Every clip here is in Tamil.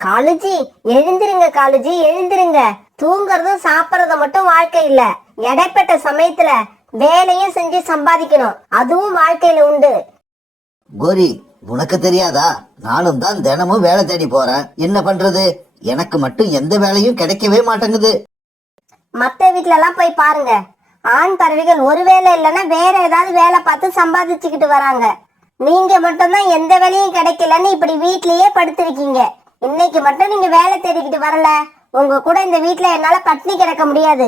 காலுஜி, எழுந்திருங்க காலுஜி, எழுந்திருங்க. தூங்குறதும் சாப்பிடறதும் மட்டும் வாழ்க்கை இல்ல. இடைப்பட்ட சமயத்துல வேலையும் செஞ்சு சம்பாதிக்கணும், அதுவும் வாழ்க்கையில உண்டு. கோரி, உனக்கு தெரியாதா? நானும் தான் தினமும் வேலை தேடி போறேன். என்ன பண்றது? எனக்கு மட்டும் எந்த வேலையும் கிடைக்கவே மாட்டேங்குது. மத்த வீட்டுல எல்லாம் போய் பாருங்க. ஆண் பறவைகள் ஒரு வேலை இல்லைன்னா வேற ஏதாவது வேலை பார்த்து சம்பாதிச்சுக்கிட்டு வராங்க. நீங்க மட்டும்தான் எந்த வேலையும் கிடைக்கலன்னு இப்படி வீட்லயே படுத்திருக்கீங்க. இன்னைக்கு மட்டும் நீங்க வேலை தேடிக்கிட்டு வரல, உங்க கூட இந்த வீட்டுல என்னால பட்டினி கிடக்க முடியாது.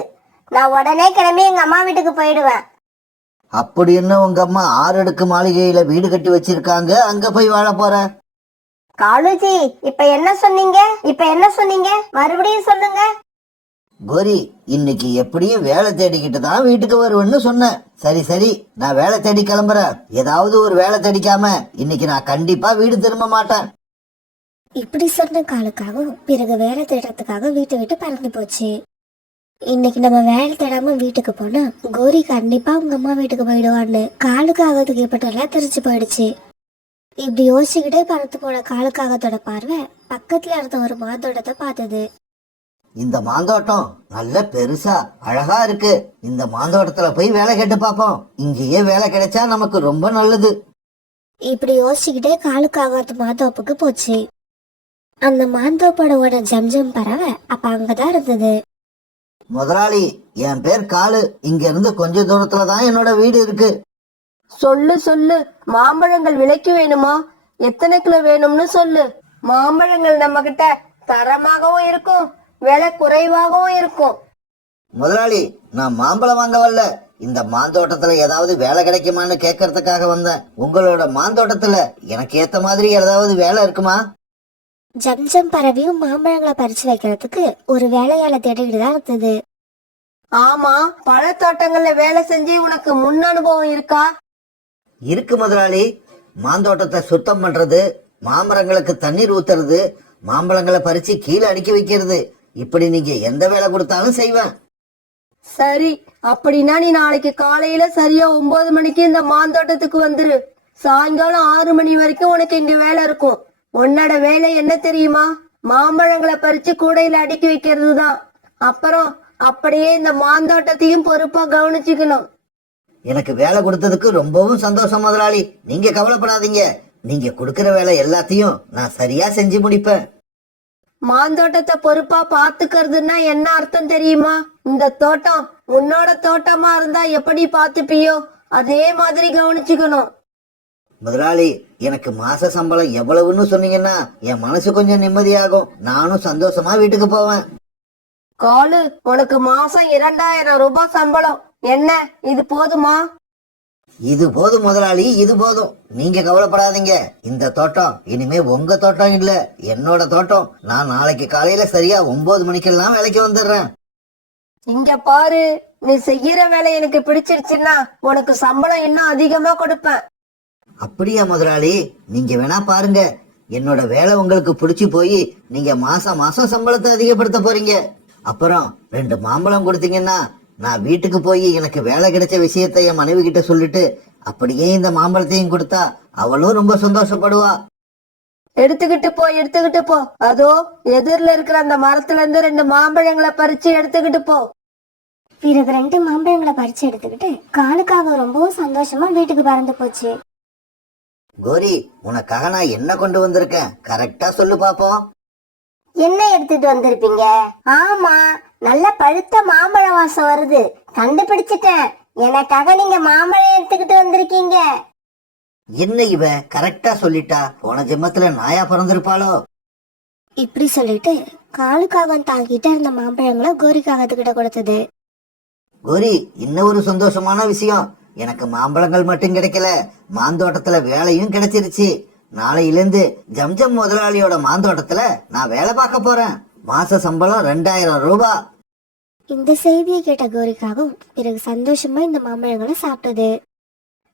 நான் உடனே கிளம்பி எங்க அம்மா வீட்டுக்கு போயிடுவேன். அப்படி என்ன உங்க அம்மா 6 அடுக்கு மாளிகையில வீடு கட்டி வச்சிருக்காங்க, அங்க போய் வாழ போற? காலுஜி, இப்ப என்ன சொன்னீங்க? மறுபடியும் சொல்லுங்க. கோரி, இன்னைக்கு எப்படியும் வேலை தேடிக்கிட்டு தான் வீட்டுக்கு வருவேன்னு சொன்னேன். சரி சரி, நான் வேலை தேடி கிளம்புறேன். ஏதாவது ஒரு வேலை தேடிக்காம இன்னைக்கு நான் கண்டிப்பா வீடு திரும்ப மாட்டேன். இப்படி சொன்ன காலுக்காகவும் பிறகு வேலை தேடுறதுக்காக வீட்டை விட்டு பறந்து போச்சு. இன்னைக்கு நம்ம வேலை தேடாம வீட்டுக்கு போனா கோரி கண்டிப்பா உங்க அம்மா வீட்டுக்கு போயிடுவான்னு காலுக்காகத்துக்கு ஏற்பட்டெல்லாம் தெரிஞ்சு போயிடுச்சு. இப்படி யோசிச்சுக்கிட்டே பறந்து போன காலுக்காகத்தோட பார்வை பக்கத்துல இருந்த ஒரு மாந்தோட்டத்தை பார்த்தது. இந்த மாந்தோட்டம் நல்ல பெருசா அழகா இருக்கு. இந்த மாந்தோட்டத்துல போய் வேலை கேட்டு பாப்போம். இங்கேயே வேலை கிடைச்சா நமக்கு ரொம்ப நல்லது. இப்படி யோசிச்சுக்கிட்டே காலுக்காகத்து மாந்தோப்புக்கு போச்சு. அந்த மாந்தோப்போட ஓட ஜம்ஜம் பறவை அப்ப அங்கதான் இருந்தது. முதலாளி, என் பேர் காலு. இங்க இருந்து கொஞ்ச தூரத்துல தான் என்னோட வீடு இருக்கு. சொல்லு, மாம்பழங்கள் விலைக்கு வேணுமா? எத்தனை கிலோ வேணும்னு சொல்லு. மாம்பழங்கள் நம்ம கிட்ட தரமாகவும் இருக்கும், விலை குறைவாகவும் இருக்கும். முதலாளி, நான் மாம்பழம் வாங்க வரல. இந்த மாந்தோட்டத்துல ஏதாவது வேலை கிடைக்குமான்னு கேட்கறதுக்காக வந்தேன். உங்களோட மாந்தோட்டத்துல எனக்கு ஏத்த மாதிரி ஏதாவது வேலை இருக்குமா? ஜம்ஜம் பறவையும் மாம்பழங்களை பறிச்சு வைக்கிறதுக்கு ஒரு வேலையால தேடிக்கிட்டு தான் இருந்தது. ஆமா, பழத்தோட்டங்கள்ல வேலை செஞ்சு உனக்கு முன் அனுபவம் இருக்கா? இருக்கு முதலாளி. மாந்தோட்டத்தை சுத்தம் பண்றது, மாமரங்களுக்கு தண்ணீர் ஊத்துறது, மாம்பழங்களை பறிச்சு கீழே அடுக்கி வைக்கிறது, இப்படி நீங்க எந்த வேலை கொடுத்தாலும் செய்வேன். சரி, அப்படின்னா நீ நாளைக்கு காலையில சரியா 9 மணிக்கு இந்த மாந்தோட்டத்துக்கு வந்துரு. சாயங்காலம் 6 மணி வரைக்கும் உனக்கு இங்க வேலை இருக்கும். உன்னோட வேலை என்ன தெரியுமா? மாம்பழங்களை பறிச்சு கூடையில அடுக்கி வைக்கிறது தான். அப்புறம் அப்படியே இந்த மாந்தோட்டத்தையும் பொறுப்பா கவனிச்சுக்கணும். எனக்கு வேலை கொடுத்ததுக்கு ரொம்பவும் சந்தோஷம் முதலாளி. நீங்க கவலைப்படாதீங்க. நீங்க கொடுக்கிற வேலை எல்லாத்தையும் நான் சரியா செஞ்சு முடிப்பேன். மாந்தோட்டத்தை பொறுப்பா பாத்துக்கிறதுன்னா என்ன அர்த்தம் தெரியுமா? இந்த தோட்டம் உன்னோட தோட்டமா இருந்தா எப்படி பாத்துப்பியோ அதே மாதிரி கவனிச்சுக்கணும். முதலாளி, எனக்கு மாச சம்பளம் எவ்வளவுன்னு சொன்னீங்கன்னா என் மனசு கொஞ்சம் நிம்மதியாகும். நானும் சந்தோஷமா வீட்டுக்கு போவேன். காலு, உனக்கு மாசம் 2000 ரூபாய் சம்பளம். என்ன, இது போதுமா? இது போதும் முதலாளி, இது போதும். நீங்க கவலைப்படாதீங்க. இந்த தோட்டம் இனிமே உங்க தோட்டம் இல்ல, என்னோட தோட்டம். நான் நாளைக்கு காலையில சரியா 9 மணிக்கெல்லாம் வேலைக்கு வந்துடுறேன். இங்க பாரு, நீ செய்யற வேலை எனக்கு பிடிச்சிருச்சுன்னா உனக்கு சம்பளம் இன்னும் அதிகமா கொடுப்பேன். அப்படியா முதலாளி? நீங்க வேணா பாருங்க. என்னோட வேலை உங்களுக்கு பிடிச்சு போய் நீங்க மாசம் மாசம் சம்பளத்தை அதிகப்படுத்த போறீங்க. அப்புறம் 2 மாம்பழம் கொடுத்தீங்கன்னா நான் வீட்டுக்கு போய் எனக்கு வேலை கிடைச்ச விஷயத்த என் மனைவி கிட்ட சொல்லிட்டு அப்படியே இந்த மாம்பழத்தையும் கொடுத்தா அவளும் ரொம்ப சந்தோஷப்படுவா. எடுத்துக்கிட்டு போ. அதோ எதிரில இருக்கிற அந்த மரத்துல இருந்து 2 மாம்பழங்களை பறிச்சு எடுத்துக்கிட்டு போ. பிறகு 2 மாம்பழங்களை பறிச்சு எடுத்துக்கிட்டு காலுக்காக ரொம்பவும் சந்தோஷமா வீட்டுக்கு பறந்து போச்சு. கோரி, உனக்காக நான் என்ன கொண்டு வந்திருக்கேன் கரெக்டா சொல்லு பாப்போம். என்ன எடுத்துட்டு வந்திருப்பீங்க? ஆமா, நல்ல பழுத்த மாம்பழ வாசம் வருது. கண்டுபிடிச்சிட்டேன். எனக்காக நீங்க மாம்பழம் எடுத்துக்கிட்டு வந்திருக்கீங்க. என்ன இவ கரெக்டா சொல்லிட்டா? போன ஜென்மத்துல நாயா பிறந்திருப்பாளோ? இப்படி சொல்லிட்டு காலுக்காகம் தாங்கிட்டு இருந்த மாம்பழங்களை கோரிக்காகத்துக்கிட்ட கொடுத்தது. கோரி, இன்னும் ஒரு சந்தோஷமான விஷயம். எனக்கு மாம்பழங்கள் மட்டும் கிடைக்கல, மாந்தோட்டத்துல வேலையும் கிடைச்சிருச்சு. நாளையிலிருந்து ஜம்ஜம் முதலாளியோட மாந்தோட்டத்துல நான் வேலை பார்க்க போறேன். மாச சம்பளம் 2000 ரூபாய். இந்த செய்தியை கேட்ட கோரிக்காகவும் பிறகு சந்தோஷமா இந்த மாம்பழங்களை சாப்பிட்டது.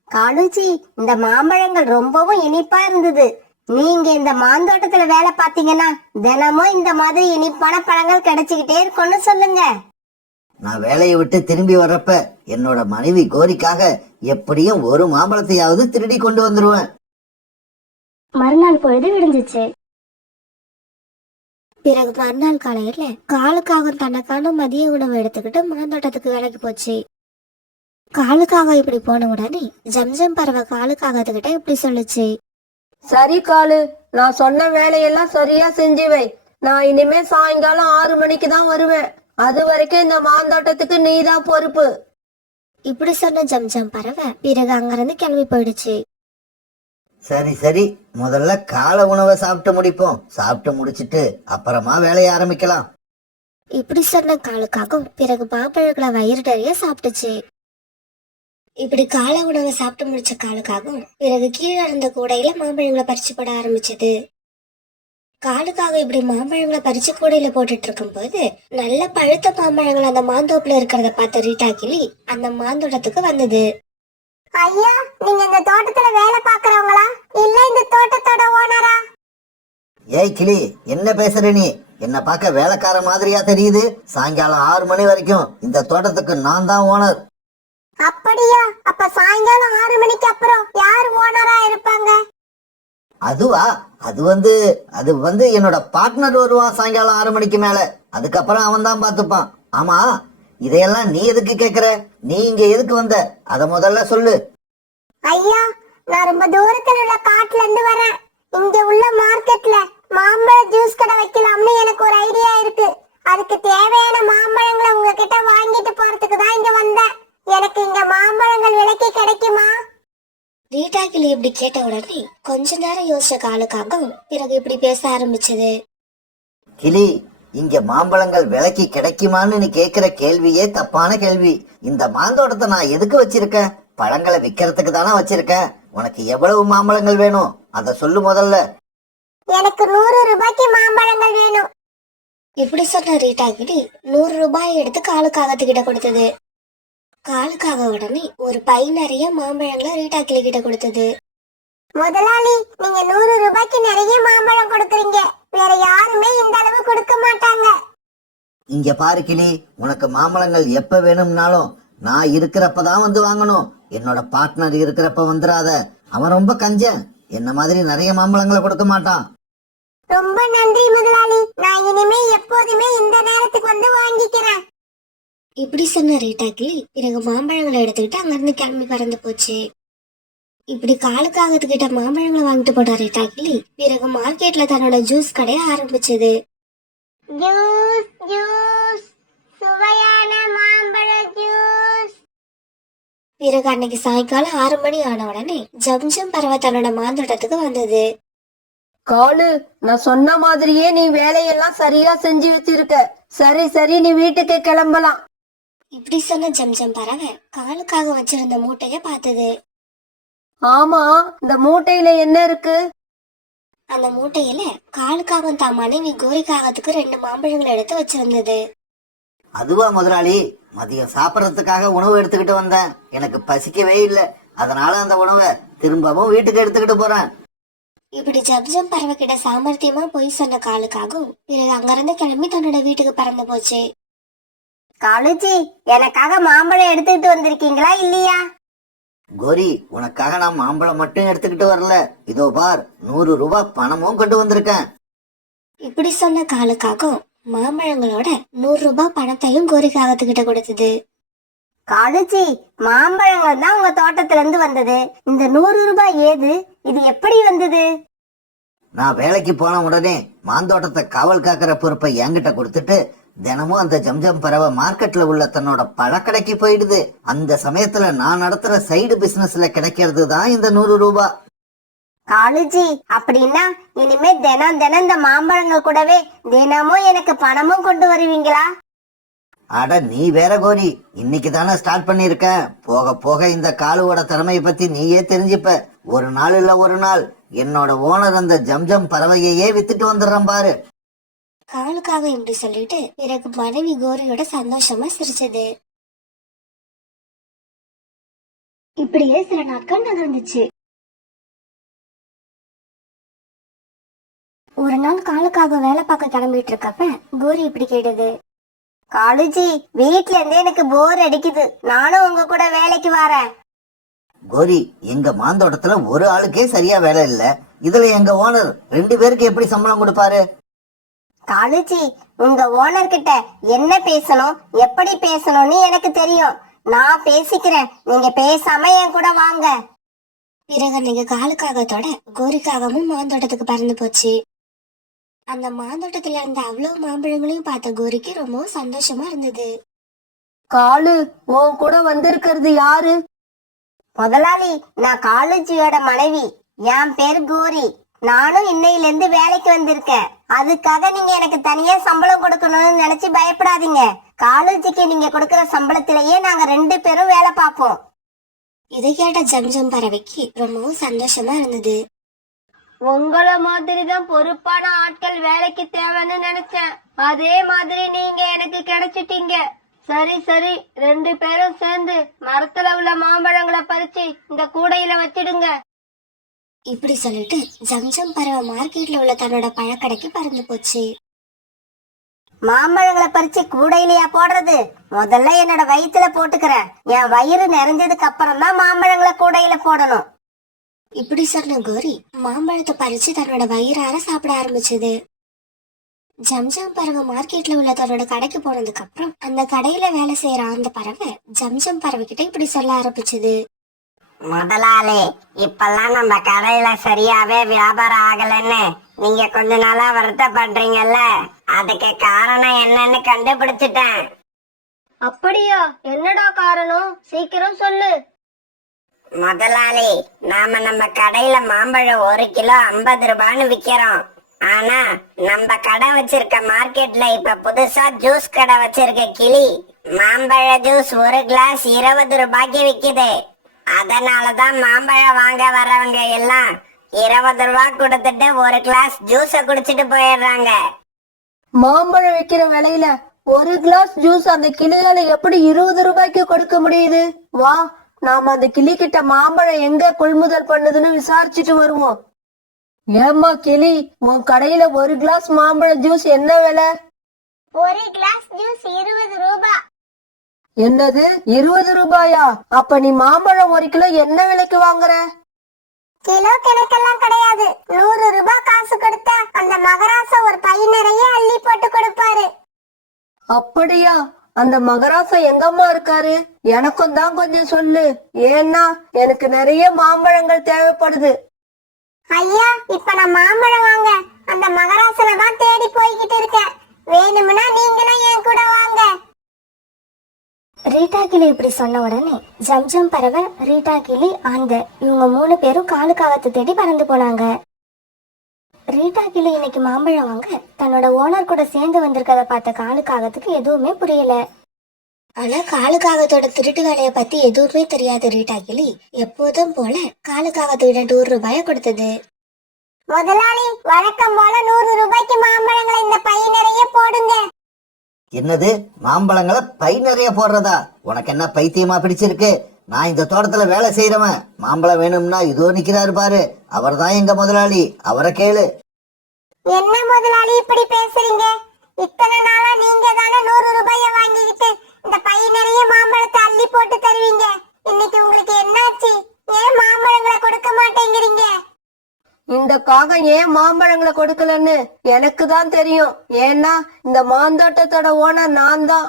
காலுஜி, இந்த மாம்பழங்கள் ரொம்பவும் இனிப்பா இருந்தது. நீங்க இந்த மாந்தோட்டத்துல வேலை பார்த்தீங்கன்னா தினமும் இந்த மாதிரி இனிப்பான பழங்கள் கிடைச்சுக்கிட்டே இருக்கும்னு சொல்லுங்க. நான் வேலையை விட்டு திரும்பி வர்றப்ப என்னோட மனைவி கோரிக்காக எப்படியும் ஒரு மாம்பழத்தையாவது திருடி கொண்டு வந்துருவேன். மறுநாள் பொழுது விடிஞ்சிச்சு. பிறகு மறுநாள் காலையில காலுக்காக தனக்கான மதிய உணவு எடுத்துக்கிட்டு மாந்தோட்டத்துக்கு வேலைக்கு போச்சு. காலுக்காக இப்படி போன உடனே ஜம்ஜம் பறவை காலுக்காகத்துக்கிட்ட இப்படி சொல்லுச்சு. சரி காலு, நான் சொன்ன வேலையெல்லாம் சரியா செஞ்சு வை. நான் இனிமே சாயங்காலம் 6 மணிக்கு தான் வருவேன். அது வரைக்கும் இந்த மாந்தோட்டத்துக்கு நீதான் பொறுப்பு. இப்படி சொன்ன ஜம்ஜம் பறவை பிறகு அங்கிருந்து கிளம்பி போயிடுச்சு. சரி சரி, முதல்ல காலை உணவை சாப்பிட்டு முடிப்போம். சாப்பிட்டு முடிச்சிட்டு அப்புறமா வேலையை ஆரம்பிக்கலாம். இப்படி சொன்ன காலுக்காகவும் பிறகு மாம்பழங்களை வயிறு நிறைய சாப்பிட்டுச்சு. இப்படி காலை உணவை சாப்பிட்டு முடிச்ச காலுக்காகவும் பிறகு கீழே இருந்த கூடையில மாம்பழங்களை பறிச்சு போட ஆரம்பிச்சது. காலுக்காக இப்படி மாம்பழங்களை பறிச்சு கூடையில போட்டுட்டு இருக்கும்போது நல்ல பழுத்த மாம்பழங்கள் அந்த மாந்தோப்புல இருக்கிறத பார்த்த ரீட்டா கிளி அந்த மாந்தோட்டத்துக்கு வந்தது. ஐயா, நீங்க இந்த தோட்டத்துல வேலை பாக்குறவங்களா இல்ல இந்த தோட்டத்தோட ஓனரா? ஏய் கிளி, என்ன பேசுற நீ? என்ன பார்க்க வேலைக்கார மாதிரியா தெரியுது? சாயங்காலம் 6 மணி வரைக்கும் இந்த தோட்டத்துக்கு நான் தான் ஓனர். அப்படியா? அப்ப சாயங்காலம் 6 மணிக்கு அப்புறம் யார் ஓனரா இருப்பாங்க? அதுவா? அது வந்து என்னோட பார்ட்னர் வருவான் சாயங்காலம் 6 மணிக்கு மேல. அதுக்கப்புறம் அவன் தான் பாத்துப்பான். ஆமா, இதையெல்லாம் நீ எதுக்கு கேக்குற? நீ இங்க எதுக்கு வந்த? அத முதல்ல சொல்லு. ஐயா, நான் ரொம்ப தூரத்துல உள்ள காட்டுல இருந்து வரேன். இங்க உள்ள மார்க்கெட்ல மாம்பழ ஜூஸ் கடை வைக்கலாம்னு எனக்கு ஒரு ஐடியா இருக்கு. அதுக்கு தேவையான மாம்பழங்களை உங்ககிட்ட வாங்கிட்டு போறதுக்கு தான் இங்க வந்தேன். எனக்கு இங்க மாம்பழங்கள் விலைக்கு கிடைக்குமா? ரீட்டா கிளி இப்படி கேட்ட உடனே கொஞ்ச நேரம் யோசிச்ச காலுக்காகவும் பிறகு இப்படி பேச ஆரம்பிச்சது. கிளி, இங்க மாம்பழங்கள் விலைக்கு கிடைக்குமான்னு நீ கேக்குற கேள்வியே தப்பான கேள்வி. இந்த மாந்தோட்டத்தை நான் எதுக்கு வச்சிருக்கேன்? பழங்களை விக்கிறதுக்கு தானே வச்சிருக்கேன். உனக்கு எவ்வளவு மாம்பழங்கள் வேணும் அத சொல்லு முதல்ல. எனக்கு 100 ரூபாய்க்கு மாம்பழங்கள் வேணும். இப்படி சொன்ன ரீட்டா கிளி 100 ரூபாய் எடுத்து காலுக்காகத்துக்கிட்ட கொடுத்தது. காலுக்காக உடனே ஒரு பை நிறைய மாம்பழங்களை ரீட்டா கிளி கிட்ட கொடுத்தது. முதலாளி, நீங்க 100 ரூபாய்க்கு நிறைய மாம்பழம் கொடுக்குறீங்க. வேற யாருமே இந்த அளவு கொடுக்க மாட்டாங்க. இங்க பாரு கிளி, உனக்கு மாம்பழங்கள் எப்ப வேணும்னாலும் நான் இருக்கிறப்பதான் வந்து வாங்கணும். என்னோட பார்ட்னர் இருக்கிறப்ப வந்துடாத. அவன் ரொம்ப கஞ்சன். என்ன மாதிரி நிறைய மாம்பழங்களை கொடுக்க மாட்டான். ரொம்ப நன்றி முதலாளி. நான் இனிமே எப்போதுமே இந்த நேரத்துக்கு வந்து வாங்கிக்கிறேன். இப்படி சொன்ன ரீட்டா கிளி பிறகு மாம்பழங்களை எடுத்துக்கிட்டு அங்கிருந்து கிளம்பி பறந்து போச்சு. இப்படி காலுக்காகத்துக்கிட்ட மாம்பழங்களை வாங்கிட்டு போட்ட ரீட்டா கிளி பிறகு மார்க்கெட்ல தன்னோட ஜூஸ் கடைய ஆரம்பிச்சது. ஜூஸ் ஜூஸ், சுவையான மாம்பழ ஜூஸ். பிறகு அன்னைக்கு சாயங்காலம் 6 மணி ஆன உடனே ஜம்ஜம் பறவை தன்னோட மாந்தோட்டத்துக்கு வந்தது. காலு, நான் சொன்ன மாதிரியே நீ வேலையெல்லாம் சரியா செஞ்சு வச்சிருக்க. சரி சரி, நீ வீட்டுக்கு கிளம்பலாம். இப்படி சொன்ன ஜம்ஜம் பறவை காலுக்காக வச்சிருந்த மூட்டைய பார்த்தது. ஆமா, இந்த மூட்டையில என்ன இருக்கு? அந்த மூட்டையில காலுக்காகவும் தான் மனைவி கோரிக்காகத்துக்கு 2 மாம்பழங்களை எடுத்து வச்சிருந்தது. அதுவா முதலாளி? மதியம் சாப்பிடறதுக்காக உணவு எடுத்துக்கிட்டு வந்தேன். எனக்கு பசிக்கவே இல்லை. அதனால அந்த உணவை திரும்பவும் வீட்டுக்கு எடுத்துக்கிட்டு போறேன். இப்படி ஜம்ஜம் பறவை கிட்ட சாமர்த்தியமா போய் சொன்ன காலுக்காகவும் பிறகு அங்கிருந்து கிளம்பி தன்னோட வீட்டுக்கு பறந்து போச்சு. காலுஜி, எனக்காக மாம்பழம் எடுத்துக்கிட்டு வந்திருக்கீங்களா இல்லையா? கோரி, உனக்காக நான் மாம்பழம் மட்டும் எடுத்துக்கிட்டு வரல. இதோ பார், 100 ரூபாய் பணமும் கொண்டு வந்திருக்கேன். இப்படி சொன்ன காலுக்காகவும் மாம்பழங்களோட 100 ரூபாய் பணத்தையும் கோரிக்காகத்துக்கிட்ட கொடுத்தது. காலுஜி, மாம்பழங்கள் தான் உங்க தோட்டத்துல இருந்து வந்தது. இந்த 100 ரூபாய் ஏது? இது எப்படி வந்தது? நான் வேலைக்கு போன உடனே மாந்தோட்டத்தை காவல் காக்கிற பொறுப்பை என்கிட்ட கொடுத்துட்டு தினமும் அந்த ஜம்ஜம் பறவை மார்க்கெட்ல உள்ள தன்னோட பழக்கடைக்கு போயிடுது. அந்த சமயத்துல நான் நடத்துற சைடு பிசினஸ்ல கிடைக்கிறது தான் இந்த 100 ரூபாய். காலுஜி, அப்படின்னா இனிமே தினம் தினம் இந்த மாம்பழங்கள் கூடவே தினமும் எனக்கு பணமும் கொண்டு வருவீங்களா? அட நீ வேற கோரி, இன்னைக்கு தானே ஸ்டார்ட் பண்ணிருக்க. போக போக இந்த காலுவோட திறமையை பத்தி நீயே தெரிஞ்சுப்ப. ஒரு நாள் இல்ல ஒரு நாள் என்னோட ஓனர் அந்த ஜம்ஜம் பறவையே வித்துட்டு வந்துடுறேன் பாரு. காலுக்காக இப்படி சொல்லிட்டு பிறகு மனைவி கோரியோட சந்தோஷமா சிரிச்சது. இப்படியே சில நாட்கள் நகர்ந்துச்சு. ஒரு நாள் காலுக்காக வேலை பார்க்க கிளம்பிட்டு இருக்கப்ப கோரி இப்படி கேட்டது. காலுஜி, வீட்ல இருந்தே எனக்கு போர் அடிக்குது. நானும் உங்க கூட வேலைக்கு வரேன். கோரி, எங்க மாந்தோட்டத்துல ஒரு ஆளுக்கே சரியா வேலை இல்ல. இதுல எங்க ஓனர் 2 பேருக்கு எப்படி சம்பளம் கொடுப்பாரு? காலுச்சி, உங்க ஓனர் கிட்ட என்ன பேசணும், எப்படி பேசணும்னு எனக்கு தெரியும். நான் பேசிக்கிறேன், நீங்க பேசாம என் கூட வாங்க. பிறகு அன்னைக்கு காலுக்காகத்தோட கோரிக்காகவும் மாந்தோட்டத்துக்கு பறந்து போச்சு. அந்த மாந்தோட்டத்துல இருந்த அவ்வளவு மாம்பழங்களையும் பார்த்த கோரிக்கு ரொம்ப சந்தோஷமா இருந்தது. காலு, உன் கூட வந்திருக்கிறது யாரு? முதலாளி, நான் காலுச்சியோட மனைவி. என் பேர் கோரி. நானும் இன்னையில இருந்து வேலைக்கு வந்திருக்கேன். அதுக்காக நீங்க எனக்கு தனியா சம்பளம் கொடுக்கணும்னு நினைச்சு பயப்படாதீங்க. காலேஜுக்கு நீங்க கொடுக்கற சம்பளத்திலேயே நாங்க 2 பேரும் வேலை பார்ப்போம். இதை கேட்ட ஜம்ஜம் பறவைக்கு ரொம்பவும் சந்தோஷமா இருந்தது. உங்களை மாதிரி தான் பொறுப்பான ஆட்கள் வேலைக்கு தேவைன்னு நினைச்சேன். அதே மாதிரி நீங்க எனக்கு கிடைச்சிட்டீங்க. சரி சரி, 2 பேரும் சேர்ந்து மரத்துல உள்ள மாம்பழங்களை பறிச்சு இந்த கூடையில வச்சிடுங்க. இப்படி சொல்லிட்டு ஜம்ஜம் பறவை மார்க்கெட்ல உள்ள தன்னோட பழக்கடைக்கு பறந்து போச்சு. மாம்பழங்களை பறிச்சு கூடையிலையா போடுறது? முதல்ல என்னோட வயிற்றுல போட்டுக்கிறேன். என் வயிறு நிறைஞ்சதுக்கு அப்புறம் தான் மாம்பழங்களை கூடையில போடணும். இப்படி சொன்ன கோரி மாம்பழத்தை பறிச்சு தன்னோட வயிறார சாப்பிட ஆரம்பிச்சது. ஜம்ஜம் பறவை மார்க்கெட்ல உள்ள தன்னோட கடைக்கு போனதுக்கு அப்புறம் அந்த கடையில வேலை செய்யற அந்த பறவை ஜம்ஜம் பறவை கிட்ட இப்படி சொல்ல ஆரம்பிச்சது. முதலாளி, இப்பெல்லாம் நம்ம கடையில சரியாவே வியாபாரம் ஆகலன்னு நீங்க கொஞ்ச நாளா வருத்தப்படுறீங்கல்ல, அதுக்கு காரணம் என்னன்னு கண்டுபிடிச்சிட்டேன். அப்படியா? என்னடா காரணம்? சீக்கிரம் சொல்லு. முதலாளி, நாம நம்ம கடையில மாம்பழம் 1 கிலோ 50 ரூபான்னு விக்கிறோம். ஆனா நம்ம கடை வச்சிருக்க மார்க்கெட்ல இப்ப புதுசா ஜூஸ் கடை வச்சிருக்க கிளி மாம்பழ ஜூஸ் 1 கிளாஸ் 20 ரூபாய்க்கு விக்குது. அதனாலதான் மாம்பழம் வாங்க வரவங்க எல்லாம் 20 ரூபாய் கொடுத்துட்டு 1 கிளாஸ் ஜூஸ குடிச்சிட்டு போயிடுறாங்க. மாம்பழம் விக்கிற விலையில 1 கிளாஸ் ஜூஸ் அந்த கிளியால எப்படி 20 ரூபாய்க்கு கொடுக்க முடியுது? வா, நாம அந்த கிளி கிட்ட மாம்பழம் எங்க கொள்முதல் பண்ணுதுன்னு விசாரிச்சுட்டு வருவோம். ஏம்மா கிளி, உன் கடையில 1 கிளாஸ் மாம்பழம் ஜூஸ் என்ன விலை? 1 கிளாஸ் ஜூஸ் 20 ரூபாய். என்னது, 20 ரூபாயா? அப்ப நீ மாம்பழம் 1 கிலோ என்ன விலைக்கு வாங்குற? கிலோ கணக்கெல்லாம் கிடையாது. 100 ரூபாய் காசு கொடுத்தா அந்த மகராசா ஒரு பை நிறைய அள்ளி போட்டு கொடுப்பாரு. அப்படியா? அந்த மகராசா எங்கம்மா இருக்காரு? எனக்கும் தான் கொஞ்சம் சொல்லு. ஏன்னா எனக்கு நிறைய மாம்பழங்கள் தேவைப்படுது. ஐயா, இப்ப நான் மாம்பழம் வாங்க அந்த மகராசனை தான் தேடி போய்கிட்டு இருக்கேன். வேணும்னா நீங்களும் என் கூட வாங்க. ரீட்டா கிளி இப்படி சொன்ன உடனே ஜம்ஜம் பறவை, ரீட்டா கிளி, ஆந்த இவங்க 3 பேரும் காலுக்காகத்தை தேடி பறந்து போனாங்க. ரீட்டா கிளி இன்னைக்கு மாம்பழம் வாங்க தன்னோட ஓனர் கூட சேர்ந்து வந்திருக்கத பார்த்த காலுக்காகத்துக்கு எதுவுமே புரியல. ஆனா காலுக்காகத்தோட திருட்டு வேலைய பத்தி எதுவுமே தெரியாது ரீட்டா கிளி எப்போதும் போல காலுக்காகத்தோட 100 ரூபாய கொடுத்தது. முதலாளி, வழக்கம் போல 100 ரூபாய்க்கு மாம்பழங்களை இந்த பை நிறைய போடுங்க. என்னது, மாம்பழங்களை பை நிறைய போடுறதா? உனக்கு என்ன பைத்தியமா பிடிச்சிருக்கு? நான் இந்த தோட்டத்துல வேலை செய்யறவன். மாம்பழம் வேணும்னா இதோ நிக்கிறாரு பாரு, அவர் தான் எங்க முதலாளி, அவரை கேளு. என்ன முதலாளி இப்படி பேசுறீங்க? இத்தனை நாளா நீங்க தானே 100 ரூபாய வாங்கிக்கிட்டு இந்த பை நிறைய மாம்பழத்தை அள்ளி போட்டு தருவீங்க. இன்னைக்கு உங்களுக்கு என்னாச்சு? ஏன் மாம்பழங்களை கொடுக்க மாட்டேங்கிறீங்க? இந்த காகம் ஏன் மாம்பழங்களை கொடுக்கலன்னு எனக்கு தான் தெரியும். ஏன்னா இந்த மாந்தோட்டத்தோட ஓனர் நான் தான்.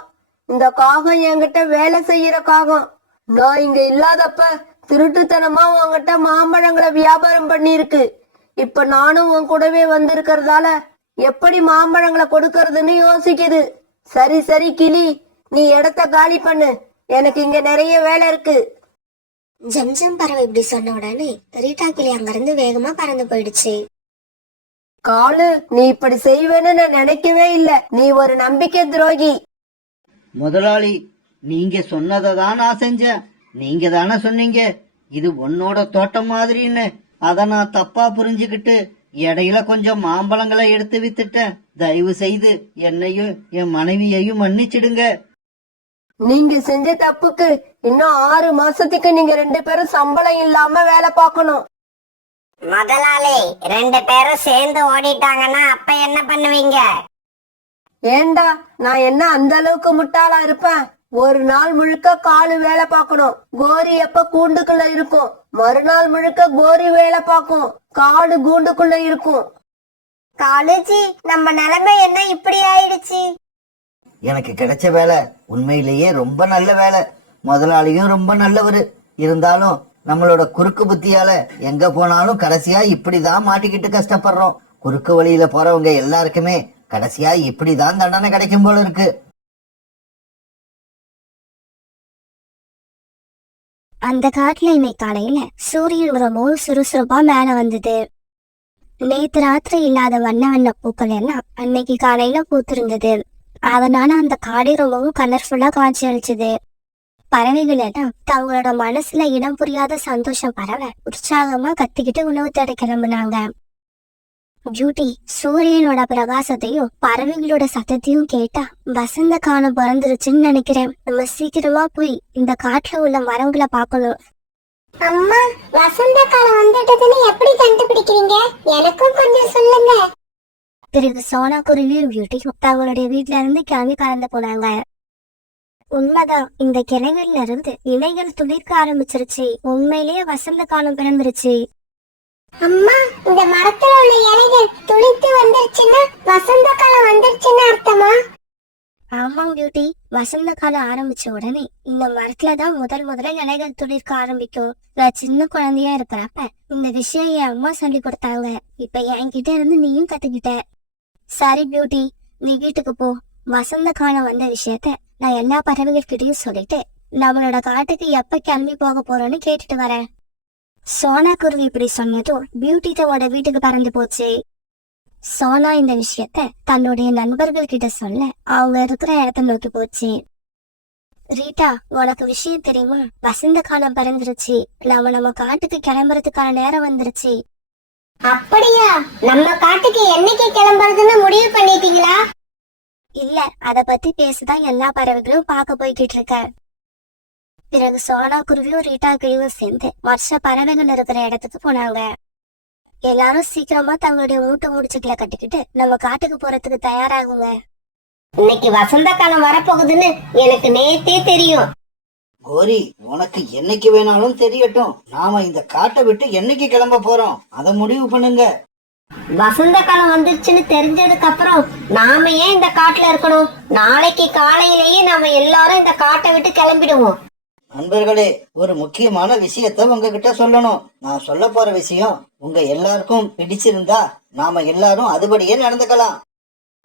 இந்த காகம் என்கிட்ட வேலை செய்யற காகம். நான் இங்க இல்லாதப்ப திருட்டுத்தனமா உன்கிட்ட மாம்பழங்களை வியாபாரம் பண்ணிருக்கு. இப்ப நானும் உன் கூடவே வந்திருக்கிறதால எப்படி மாம்பழங்களை கொடுக்கறதுன்னு யோசிக்குது. சரி சரி கிளி, நீ இடத்த காலி பண்ணு, எனக்கு இங்க நிறைய வேலை இருக்கு. ஜம்ஜம் பறவை இப்படி சொன்ன உடனே ரீட்டா கிளி அங்கிருந்து வேகமா பறந்து போயிடுச்சு. காலு, நீ இப்படி செய்வேன்னு நான் நினைக்கவே இல்ல. நீ ஒரு நம்பிக்கை துரோகி. முதலாளி, நீங்க சொன்னதை தான் நான் செஞ்சேன். நீங்க தானே சொன்னீங்க இது உன்னோட தோட்டம் மாதிரின்னு. அத நான் தப்பா புரிஞ்சுக்கிட்டு இடையில கொஞ்சம் மாம்பழங்களை எடுத்து வித்துட்டேன். தயவு செய்து என்னையும் என் மனைவியையும் மன்னிச்சிடுங்க. நீங்க செஞ்ச தப்புக்கு இன்னும் 6 மாசத்துக்கு நீங்க 2 பேரும் சம்பளம் இல்லாம வேலை பார்க்கணும். முதலாளி, 2 பேரும் சேர்ந்து ஓடிட்டாங்கன்னா அப்ப என்ன பண்ணுவீங்க? ஏண்டா, நான் என்ன அந்த அளவுக்கு முட்டாளா இருப்பேன்? ஒரு நாள் முழுக்க காலு வேலை பார்க்கணும். கோரி எப்ப கூண்டுக்குள்ள இருக்கும், மறுநாள் முழுக்க கோரி வேலை பார்க்கும். காடு கூண்டுக்குள்ள இருக்கும். காலேஜி நம்ம நிலைமை என்ன இப்படி ஆயிடுச்சு? எனக்கு கிடைச்ச வேலை உண்மையிலேயே ரொம்ப நல்ல வேலை. முதலாளியும் ரொம்ப நல்லவரு. இருந்தாலும் நம்மளோட குறுக்கு புத்தியால எங்க போனாலும் கடைசியா இப்படிதான் மாட்டிக்கிட்டு கஷ்டப்படுறோம். குறுக்கு வழியில போறவங்க எல்லாருக்குமே கடைசியா இப்படிதான் தண்டனை கிடைக்கும் போல இருக்கு. அந்த காட்டுல இன்னைக்கு காலையில சூரியன் ரொம்பவும் சுறுசுறுப்பா மேல வந்தது. நேத்து ராத்திரி இல்லாத வண்ண வண்ண பூக்கள் எல்லாம் அன்னைக்கு காலையில பூத்திருந்தது. அதனால அந்த காடே ரொம்பவும் கலர்ஃபுல்லா காட்சி அளிச்சது. பறவைகள் எல்லாம் தங்களோட மனசுல இடம் புரியாத சந்தோஷம் பரவ உற்சாகமா கத்திக்கிட்டு உணவு தேட கிளம்புனாங்க. பியூட்டி சூரியனோட பிரகாசத்தையும் பறவைகளோட சத்தத்தையும் கேட்டா வசந்த காலம் பிறந்துருச்சுன்னு நினைக்கிறேன். நம்ம சீக்கிரமா போய் இந்த காட்டுல உள்ள மரங்களை பார்க்கணும். அம்மா, வசந்த காலம் வந்துட்டதுன்னு எப்படி கண்டுபிடிக்கிறீங்க? எனக்கும் கொஞ்சம் சொல்லுங்க. பிறகு சோனா குருவியும் பியூட்டியும் தங்களுடைய வீட்டுல இருந்து கிளம்பி பறந்து போனாங்க. உண்மைதான், இந்த கிளைகள்ல இருந்து இலைகள் துளிர்க்க ஆரம்பிச்சிருச்சு. உண்மையிலேயே வசந்த காலம் பிறந்துருச்சு. அம்மா, இந்த மரத்துல உள்ள இலைகள் துளிர்த்து வந்துருச்சுன்னா வசந்த காலம் வந்துருச்சுன்னு அர்த்தமா? ஆமாம் பியூட்டி, வசந்த காலம் ஆரம்பிச்ச உடனே இந்த மரத்துலதான் முதல்ல இலைகள் துளிர்க்க ஆரம்பிக்கும். நான் சின்ன குழந்தையா இருக்கிறப்ப இந்த விஷயம் என் அம்மா சொல்லி கொடுத்தாங்க. இப்ப என்கிட்ட இருந்து நீயும் கத்துக்கிட்ட. சரி பியூட்டி, நீ வீட்டுக்கு போ. வசந்த காலம் வந்த விஷயத்த நான் எல்லா பறவைகள்கிட்டயும் சொல்லிட்டு நம்மளோட காட்டுக்கு எப்ப கிளம்பி போக போறோம்னு கேட்டுட்டு வரேன். சோனா குருவி இப்படி சொன்னதும் பியூட்டி தன்னோட வீட்டுக்கு பறந்து போச்சு. சோனா இந்த விஷயத்த தன்னுடைய நண்பர்கள் கிட்ட சொல்ல அவங்க இருக்கிற இடத்த நோக்கி போச்சு. ரீட்டா, உனக்கு விஷயம் தெரியுமா? வசந்த காலம் பிறந்துருச்சு. நம்ம காட்டுக்கு கிளம்புறதுக்கான நேரம் வந்துருச்சு. அப்படியா? நம்ம காட்டுக்கு என்னைக்கு கிளம்புறதுன்னு முடிவு பண்ணிட்டீங்களா? இல்ல, அத பத்தி பேசதான் எல்லா பறவைகளும் பார்க்க போய்கிட்டு இருக்க. பிறகு சோனா குருவியும் ரீட்டா கிளியும் சேர்ந்து வருஷ பறவைகள் இருக்கிற இடத்துக்கு போனாங்க. எல்லாரும் சீக்கிரமா தங்களுடைய மூட்டை முடிச்சுக்களை கட்டிக்கிட்டு நம்ம காட்டுக்கு போறதுக்கு தயாராகுங்க. இன்னைக்கு வசந்த காலம் வரப்போகுதுன்னு எனக்கு நேத்தே தெரியும். கோரி, உனக்கு என்னைக்கு வேணாலும் தெரியட்டும். நாம இந்த காட்டை விட்டு என்னைக்கு கிளம்ப போறோம் அதை முடிவு பண்ணுங்க. வசந்த காலம் வந்துருச்சுன்னு தெரிஞ்சதுக்கு அப்புறம் நாம ஏன் இந்த காட்டுல இருக்கணும்? நாளைக்கு காலையிலேயே நாம எல்லாரும் இந்த காட்டை விட்டு கிளம்பிடுவோம். நண்பர்களே, ஒரு முக்கியமான விஷயத்த உங்ககிட்ட சொல்லணும். நான் சொல்ல போற விஷயம் உங்க எல்லாருக்கும் பிடிச்சிருந்தா நாம எல்லாரும் அதுபடியே நடந்துக்கலாம்.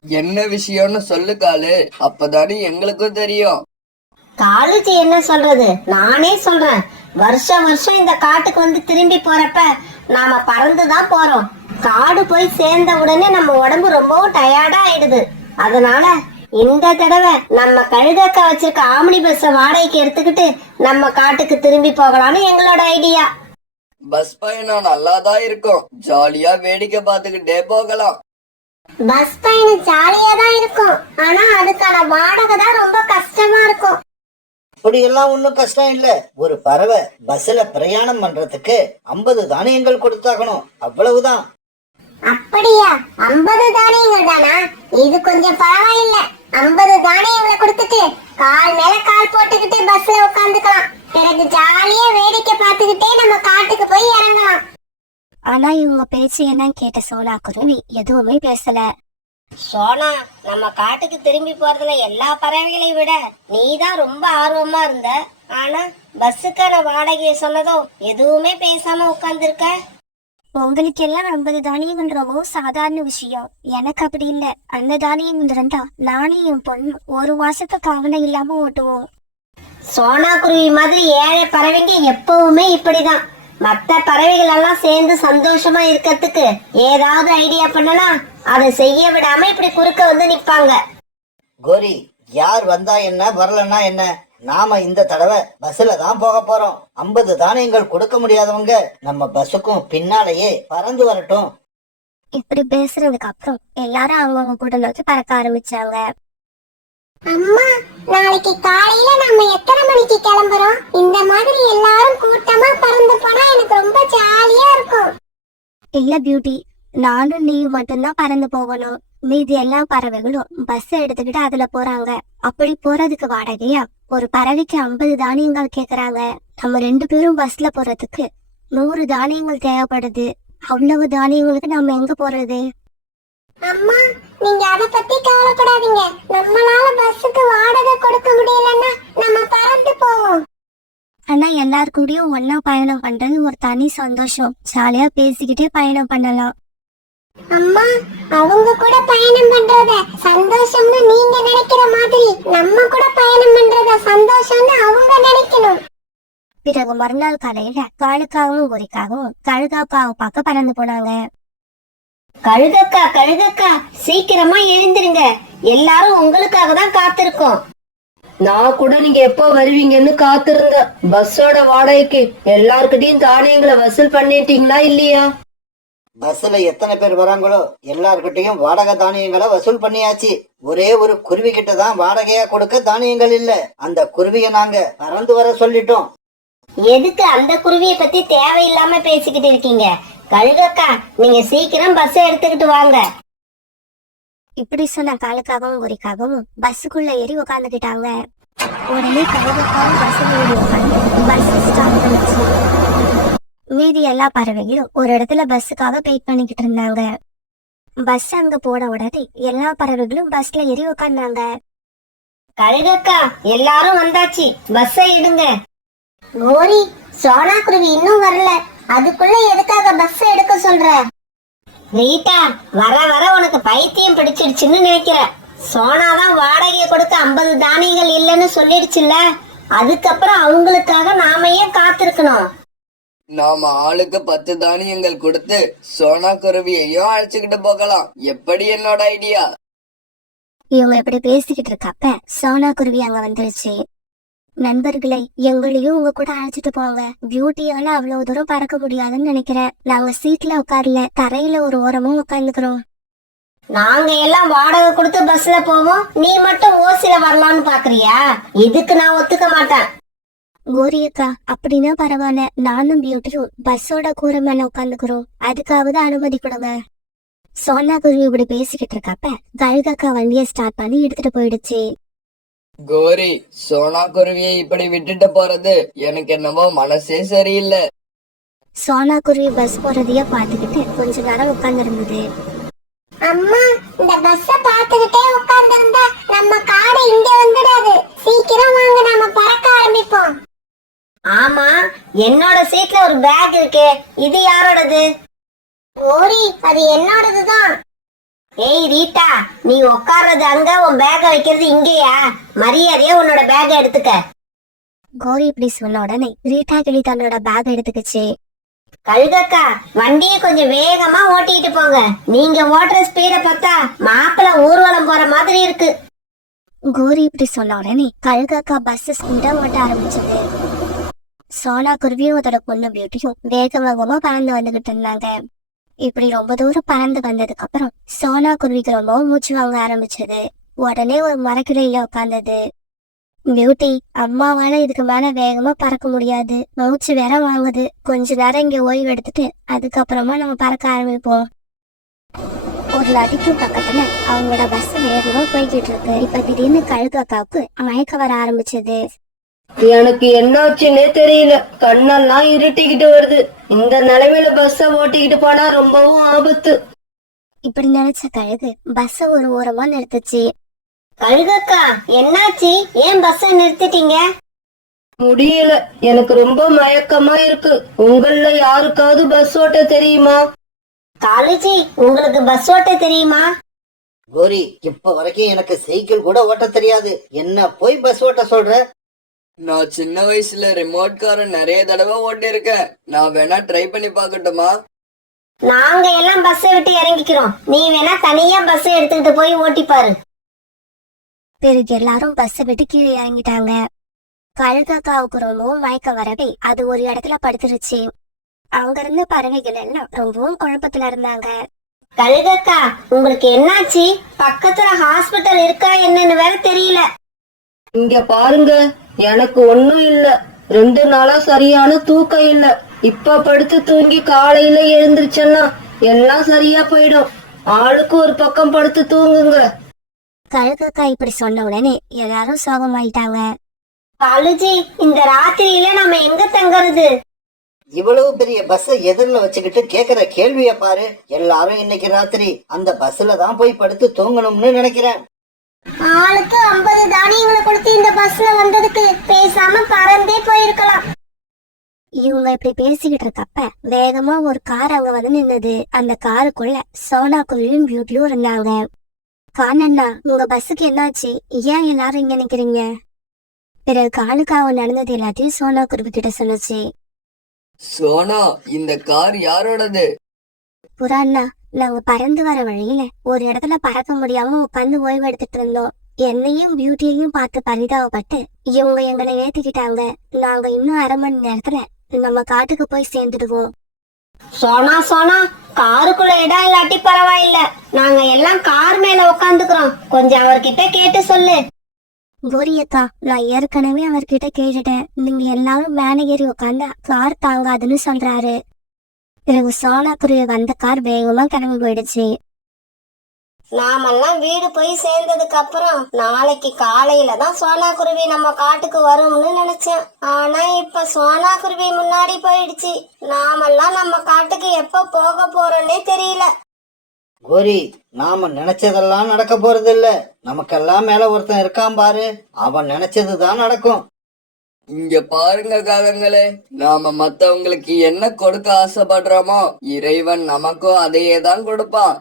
என்ன விஷயம்னு சொல்லு காலு, அப்பதானே எங்களுக்கும் தெரியும். காலேஜ் என்ன சொல்றது? நானே சொல்றேன். வருஷம் இந்த காட்டுக்கு வந்து திரும்பி போறப்ப நாம பறந்துதான் போறோம். காடு போய் சேர்ந்த உடனே நம்ம உடம்பு ரொம்பவும் டயர்டா ஆயிடுது. அதனால இந்த தடவை நம்ம கழுதக்கா வச்சிருக்க ஆம்னி பஸ்ஸ வாடகைக்கு எடுத்துக்கிட்டு நம்ம காட்டுக்கு திரும்பி போகலாம்னு எங்களோட ஐடியா. பஸ் பயணம் நல்லாதான் இருக்கும். ஜாலியா வேடிக்கை பார்த்துக்கிட்டே போகலாம். பஸ் பயணம் ஜாலியா தான் இருக்கும். ஆனா அதுக்கான வாடகை தான் ரொம்ப கஷ்டமா இருக்கும். அப்படியெல்லாம் ஒன்னும் கஷ்டம் இல்ல. ஒரு பறவை பஸ்ல பிரயாணம் பண்றதுக்கு 50 தானியங்கள் கொடுத்தாகணும். அவ்வளவுதான். அப்படியா? 50 தானியங்கள் தானா? இது கொஞ்சம் பரவாயில்ல. 50 தானியங்களை கொடுத்துட்டு கால் மேல கால் போட்டுக்கிட்டு பஸ்ல உட்காந்துக்கலாம். பிறகு ஜாலியா வேடிக்கை பார்த்துக்கிட்டே நம்ம காட்டுக்கு போய் இறங்கலாம். ஆனா இவங்க பேச்சு எல்லாம் கேட்ட சோனா குருவி எதுவுமே பேசல. சோனா, நம்ம காட்டுக்கு திரும்பி போறதுல எல்லா பறவைகளையும் விட நீதான் ரொம்ப ஆர்வமா இருந்த. ஆனா பஸ்ஸுக்கான வாடகையை சொன்னதும் எதுவுமே பேசாம உட்கார்ந்துருக்க. உங்களுக்கு எல்லாம் 50 தானியங்கள் ரொம்பவும் சாதாரண விஷயம். எனக்கு அப்படி இல்ல. அந்த தானியங்கள் இருந்தா நானும் என் பொண்ணு ஒரு மாசத்தை கவலை இல்லாம ஓட்டுவோம். சோனா குருவி மாதிரி ஏழை பறவைங்க எப்பவுமே இப்படிதான். மத்த பறவைகள் எல்லாம் சேர்ந்து சந்தோஷமா இருக்கிறதுக்கு ஏதாவது ஐடியா பண்ணனா அதை செய்ய விடாம இப்படி குறுக்க வந்து நிப்பாங்க. கோரி, யார் வந்தா என்ன வரலன்னா என்ன, நாம இந்த தடவை பஸ்ல தான் போக போறோம். 50 தானியங்கள் கொடுக்க முடியாதவங்க நம்ம பஸ்ஸுக்கும் பின்னாலேயே பறந்து வரட்டும். இப்படி பேசுறதுக்கு அப்புறம் எல்லாரும் அவங்கவுங்க கூட நோக்கி பறக்க ஆரம்பிச்சாங்க. அம்மா, நாளைக்கு காலையில நம்ம எத்தனை மணிக்கு கிளம்புறோம்? இந்த மாதிரி எல்லாரும் கூட்டமா பறந்து போனா எனக்கு ரொம்ப ஜாலியா இருக்கும். இல்ல பியூட்டி, நானும் நீ மட்டும்தான் பறந்து போகணும். மீதி எல்லா பறவைகளும் பஸ் எடுத்துக்கிட்டு அதுல போறாங்க. அப்படி போறதுக்கு வாடகையா ஒரு பறவைக்கு 50 தானியங்கள் கேக்குறாங்க. நம்ம 2 பேரும் பஸ்ல போறதுக்கு 100 தானியங்கள் தேவைப்படுது. அவ்வளவு தானியங்களுக்கு நம்ம எங்க போறது? அத பத்தி கவலைப்படாதீங்க. நம்மளால பஸ்ஸுக்கு வாடகை கொடுக்க முடியலன்னா நம்ம பறந்து போவோம். ஆனா எல்லார் கூடயும் ஒன்னா பயணம் பண்றது ஒரு தனி சந்தோஷம். ஜாலியா பேசிக்கிட்டே பயணம் பண்ணலாம். அம்மா, அவங்க கூட பயணம் பண்றத சந்தோஷம்னு நீங்க நினைக்கிற மாதிரி நம்ம கூட பயணம் பண்றத சந்தோஷம்னு அவங்க நினைக்கணும். பிறகு மறுநாள் காலையில காலுக்காகவும் கோரிக்காகவும் கழுகாப்பாவை பார்க்க பறந்து போனாங்க. கழுகக்கா, கழுகக்கா, சீக்கிரமா எழுந்திருங்க. எல்லாரும் உங்களுக்காக தான் காத்திருக்கோம். நான் கூட நீங்க எப்போ வருவீங்கன்னு காத்திருந்தேன். பஸ்ஸோட வாடகைக்கு எல்லார்கிட்டயும் தானியங்களை வசூல் பண்ணிட்டீங்களா இல்லையா? பஸ்ல எத்தனை பேர் வராங்களோ எல்லார்கிட்டயும் வாடகை தானியங்களை வசூல் பண்ணியாச்சு. ஒரே ஒரு குருவி கிட்ட தான் வாடகையா கொடுக்க தானியங்கள் இல்ல. அந்த குருவியை நாங்க பறந்து வர சொல்லிட்டோம். எதுக்கு அந்த குருவியை பத்தி தேவையில்லாம பேசிக்கிட்டு இருக்கீங்க? கழுகக்கா, நீங்க சீக்கிரம் பஸ் எடுத்துக்கிட்டு வாங்க. இப்படி சொன்ன காலுக்காகவும் கோரிக்காகவும் பஸ்ஸுக்குள்ள ஏறி உட்காந்துக்கிட்டாங்க. உடனே கழுகாவும் பஸ்ஸில் ஏறி உட்காந்து பஸ் ஸ்டார்ட் பண்ணிச்சு. மீதி எல்லா பறவைகளும் ஒரு இடத்துல பஸ்ஸுக்காக வெயிட் பண்ணிக்கிட்டு இருந்தாங்க. பஸ் அங்க போன உடனே எல்லா பறவைகளும் பஸ்ல ஏறி உட்கார்ந்தாங்க. கழுகக்கா, எல்லாரும் வந்தாச்சு, பஸ்ஸை இடுங்க. கோரி, சோனா குருவி இன்னும் வரல, அதுக்குள்ள எதுக்காக பஸ் எடுக்க சொல்ற? ரீட்டா, வர வர உனக்கு பைத்தியம் பிடிச்சிடுச்சுன்னு நினைக்கிற. சோனாதான் வாடகையை கொடுக்க 50 தானியங்கள் இல்லைன்னு சொல்லிடுச்சுல்ல, அதுக்கப்புறம் அவங்களுக்காக நாம ஏன் காத்திருக்கணும்? நாம ஆளுக்கு 10 தானியங்கள் கொடுத்து சோனா குருவியையும் அழைச்சுக்கிட்டு போகலாம். எப்படி என்னோட ஐடியா? இவங்க இப்படி பேசிக்கிட்டு இருக்கப்ப சோனா குருவி அங்க வந்துருச்சு. நண்பர்களை, எங்களையும் உங்க கூட அழைச்சிட்டு போங்க. பியூட்டியால அவ்வளவு தூரம் பறக்க முடியாதுன்னு நினைக்கிறேன். நாங்க சீட்ல உட்காரல, தரையில ஒரு ஓரமும் உட்காந்துக்கிறோம். நாங்க எல்லாம் வாடகை கொடுத்து பஸ்ல போவோம், நீ மட்டும் ஓசில வரலாம்னு பாக்குறியா? இதுக்கு நான் ஒத்துக்க மாட்டேன். கோரியக்கா, அப்படின்னா பரவாயில்ல, நானும் பியூட்டியும் பஸ்ஸோட கூரை மேல உட்காந்துக்கிறோம். அதுக்காவது அனுமதி கொடுங்க. சோனா குருவி இப்படி பேசிக்கிட்டு இருக்கப்ப கழுகாக்கா வண்டியை ஸ்டார்ட் பண்ணி எடுத்துட்டு போயிடுச்சு. கோரி, சோனா குருவியை இப்படி விட்டுட்டு போறது எனக்கு என்னவோ மனசே சரியில்லை. சோனா குருவி பஸ் போறதைய பாத்துக்கிட்டு கொஞ்ச நேரம் உட்கார்ந்து இருந்தது. அம்மா, இந்த பஸ்ஸ பாத்துக்கிட்டே உட்கார்ந்து இருந்தா நம்ம காடு இங்க வந்துடாது. சீக்கிரம் வாங்க, நாம பறக்க ஆரம்பிப்போம். ஆமா, என்னோட சீட்ல ஒரு பேக் இருக்கு, இது யாரோடது? ஓரி, அது என்னோடதுதான். ஏய் ரீட்டா, நீ உட்கார்றது அங்க, உன் பேக வைக்கிறது இங்கயா? மரியாதையா உன்னோட பேக எடுத்துக்க. கோரி இப்படி சொன்ன உடனே ரீட்டா கிளி தன்னோட பேக் எடுத்துக்கிச்சு. கழுகக்கா, வண்டியை கொஞ்சம் வேகமா ஓட்டிட்டு போங்க. நீங்க ஓட்டுற ஸ்பீட பார்த்தா மாப்பிள்ள ஊர்வலம் போற மாதிரி இருக்கு. கோரி இப்படி சொன்ன உடனே கழுகாக்கா பஸ் ஸ்பீடா ஓட்ட ஆரம்பிச்சது. சோனா குருவியும் அதோட பொண்ணு பியூட்டியும் வேக வேகமா பறந்து வந்துகிட்டு இருந்தாங்க. இப்படி ரொம்ப தூரம் பறந்து வந்ததுக்கு அப்புறம் சோனா குருவிக்கு ரொம்ப மூச்சு வாங்க ஆரம்பிச்சது. உடனே ஒரு மரக்கிளையில உட்கார்ந்தது. பியூட்டி, அம்மாவால இதுக்கு மேல வேகமா பறக்க முடியாது, மூச்சு வேற வாங்குது. கொஞ்ச நேரம் இங்க ஓய்வு எடுத்துட்டு அதுக்கப்புறமா நம்ம பறக்க ஆரம்பிப்போம். ஒரு நதிக்கு பக்கத்துல அவங்களோட பஸ் வேகமா போய்கிட்டு இருக்கு. இப்ப திடீர்னு கழுகாக்காவுக்கு மயக்க வர ஆரம்பிச்சது. எனக்கு என்னாச்சுன்னே தெரியல, கண்ணெல்லாம் இருட்டிக்கிட்டு வருது. இந்த நிலைமையில பஸ்ஸ ஓட்டிக்கிட்டு போனா ரொம்பவும் ஆபத்து. இப்படி நினைச்ச கழுகு பஸ்ஸ ஒரு ஓரமா நிறுத்துச்சு. கழுகக்கா, என்னாச்சு? ஏன் பஸ்ஸ நிறுத்திட்டீங்க? முடியல, எனக்கு ரொம்ப மயக்கமா இருக்கு. உங்கள யாருக்காவது பஸ் ஓட்ட தெரியுமா? காலுஜி, உங்களுக்கு பஸ் ஓட்ட தெரியுமா? கோரி, இப்ப வரைக்கும் எனக்கு சைக்கிள் கூட ஓட்ட தெரியாது. என்ன போய் பஸ் ஓட்ட சொல்ற? நான் சின்ன வயசுல ரிமோட் காரை நிறைய தடவை ஓட்டிருக்கேன். நான் வேணா ட்ரை பண்ணி பார்க்கட்டுமா? நாங்க எல்லாம் பஸ்ஸை விட்டு இறங்கிக்கிறோம், நீ வேணா தனியா பஸ் எடுத்துக்கிட்டு போய் ஓட்டி பாரு. பிறகு எல்லாரும் பஸ்ஸை விட்டு கீழே இறங்கிட்டாங்க. கழுகாக்காவுக்கு ரொம்பவும் மயக்கம் வரவே அது ஒரு இடத்துல படுத்துருச்சு. அங்க இருந்த பறவைகள் எல்லாம் ரொம்பவும் குழப்பத்துல இருந்தாங்க. கழுகக்கா, உங்களுக்கு என்னாச்சு? பக்கத்துல ஹாஸ்பிட்டல் இருக்கா என்னன்னு வேற தெரியல. இங்க பாருங்க, எனக்கு ஒண்ணும் இல்ல. 2 நாளா சரியான தூக்கம் இல்ல. இப்ப படுத்து தூங்கி காலையில எழுந்திருச்சேன்னா எல்லாம் சரியா போயிடும். ஆளுக்கு ஒரு பக்கம் படுத்து தூங்குங்க. கழுகாக்கா இப்படி சொன்ன உடனே எல்லாரும் சோகமாயிட்டாங்க. காலுஜி, இந்த ராத்திரியில நம்ம எங்க தங்குறது? இவ்வளவு பெரிய பஸ்ஸ எதிரில வச்சுக்கிட்டு கேக்குற கேள்விய பாரு. எல்லாரும் இன்னைக்கு ராத்திரி அந்த பஸ்ல தான் போய் படுத்து தூங்கணும்னு நினைக்கிறேன். ஆளுக்கு 50 தானியங்களை கொடுத்து இந்த பஸ்ல வந்ததுக்கு பேசாம பறந்தே போயிருக்கலாம். இவங்க இப்படி பேசிக்கிட்டு இருக்கப்ப வேகமா ஒரு கார் அங்க வந்து நின்னது. அந்த காருக்குள்ள சோனா குருவியும் பியூட்டியும் இருந்தாங்க. காணண்ணா, உங்க பஸ்ஸுக்கு என்னாச்சு? ஏன் எல்லாரும் இங்க நிக்கிறீங்க? பிறகு காலுக்காக நடந்தது எல்லாத்தையும் சோனா குருவி கிட்ட சொன்னுச்சு. சோனா, இந்த கார் யாரோடது? புறாண்ணா, நாங்க பறந்து வர வழியில ஒரு இடத்துல பறக்க முடியாம உட்காந்து ஓய்வு எடுத்துட்டு இருந்தோம். என்னையும் பியூட்டியையும் பார்த்து பரிதாபப்பட்டு இவங்க எங்களை ஏத்துக்கிட்டாங்க. நாங்க இன்னும் 1/2 மணி நேரத்துல நம்ம காட்டுக்கு போய் சேர்ந்துடுவோம். சோனா சோனா, காருக்குள்ள இடம் இல்லாட்டி பரவாயில்ல, நாங்க எல்லாம் கார் மேல உட்காந்துக்கிறோம். கொஞ்சம் அவர்கிட்ட கேட்டு சொல்லு. கோரியக்கா, நான் ஏற்கனவே அவர்கிட்ட கேட்டுட்டேன். நீங்க எல்லாரும் மேலே ஏறி உட்காந்தா கார் தாங்காதுன்னு சொல்றாரு. பிறகு சோனா குருவி வந்த கார் வேகமா கிளம்பி போயிடுச்சு. நாமெல்லாம் வீடு போய் சேர்ந்ததுக்கு அப்புறம் நாளைக்கு காலையில தான் சோனா குருவி நம்ம காட்டுக்கு வரும்னு நினைச்சேன். ஆனா இப்ப சோனா குருவி முன்னாடி போயிடுச்சு. நாமெல்லாம் நம்ம காட்டுக்கு எப்ப போக போறோன்னே தெரியல. கோரி, நாம நினைச்சதெல்லாம் நடக்க போறது இல்ல. நமக்கெல்லாம் மேல ஒருத்தன் இருக்கான் பாரு, அவன் நினைச்சதுதான் நடக்கும். இங்க பாருங்க காகங்களே, நாம மத்தவங்களுக்கு என்ன கொடுக்க ஆசைப்படுறோமோ இறைவன் நமக்கும் அதையே தான் கொடுப்பான்.